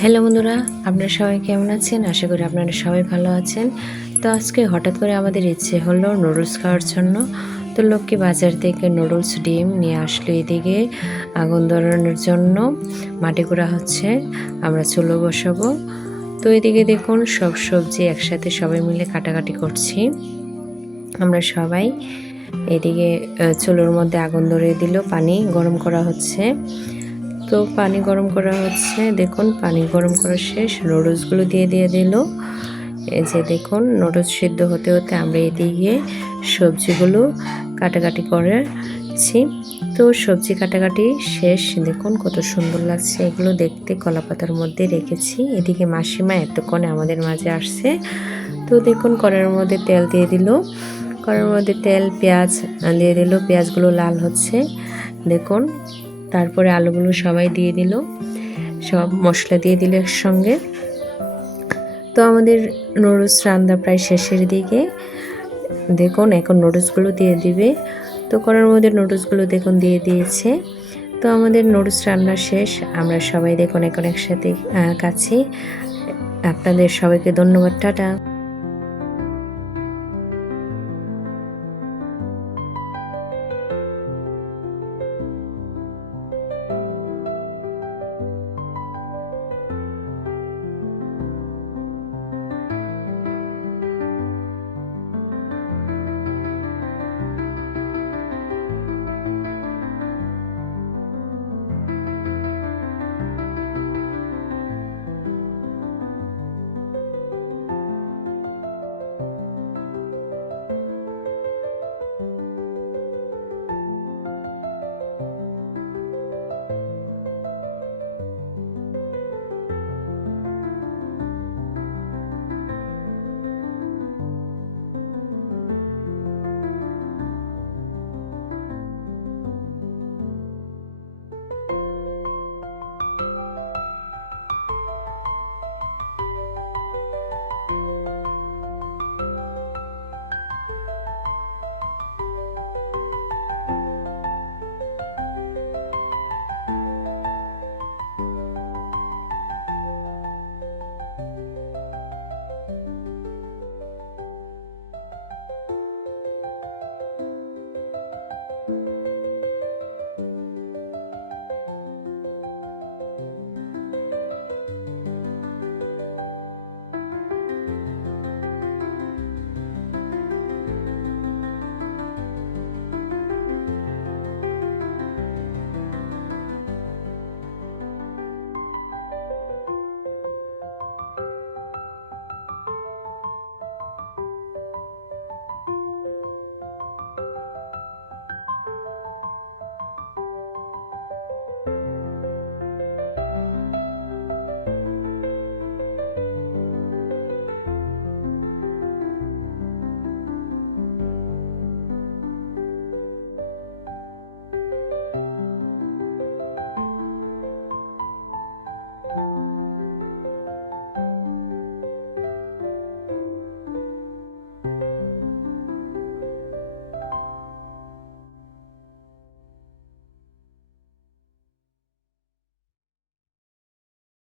Hello বন্ধুরা, আপনারা সবাই কেমন আছেন? আশা করি আপনারা সবাই ভালো আছেন। তো আজকে হঠাৎ করে আমাদের ইচ্ছে হলো নুডলস খাওয়ার জন্য। তো লক্ষ্মী বাজার থেকে নুডলস ডিম নিয়ে আসলো। এদিকে আগুন ধরানোর জন্য মাটি কুড়া হচ্ছে, আমরা চুলো বসাবো। তো এদিকে দেখুন সব সবজি একসাথে সবাই মিলে কাটাকাটি করছি আমরা সবাই। এদিকে চুলোর মধ্যে আগুন ধরিয়ে দিল, পানি গরম করা হচ্ছে। তো পানি গরম করা হচ্ছে, দেখুন পানি গরম করা শেষ, নুডলসগুলো দিয়ে দিল। এই যে দেখুন নুডলস সিদ্ধ হতে হতে আমরা এদিকে সবজিগুলো কাটাকাটি করেছি। তো সবজি কাটাকাটি শেষ, দেখুন কত সুন্দর লাগছে এগুলো দেখতে, কলাপাতার মধ্যে রেখেছি। এদিকে মাসিমা এতক্ষণে আমাদের মাঝে আসছে। তো দেখুন কড়াইয়ের মধ্যে তেল দিয়ে দিল, কড়াইয়ের মধ্যে তেল পেঁয়াজ দিয়ে দিল, পেঁয়াজগুলো লাল হচ্ছে দেখুন। তারপরে আলুগুলো সবাই দিয়ে দিল, সব মশলা দিয়ে দিল একসঙ্গে। তো আমাদের নুডলস রান্না প্রায় শেষের দিকে, দেখুন এখন নুডলসগুলো দিয়ে দিবে। তো কড়ার মধ্যে নুডলসগুলো দেখুন দিয়ে দিয়েছে। তো আমাদের নুডলস রান্না শেষ, আমরা সবাই দেখুন এখন একসাথে খাচ্ছি। আপনাদের সবাইকে ধন্যবাদ, টাটা।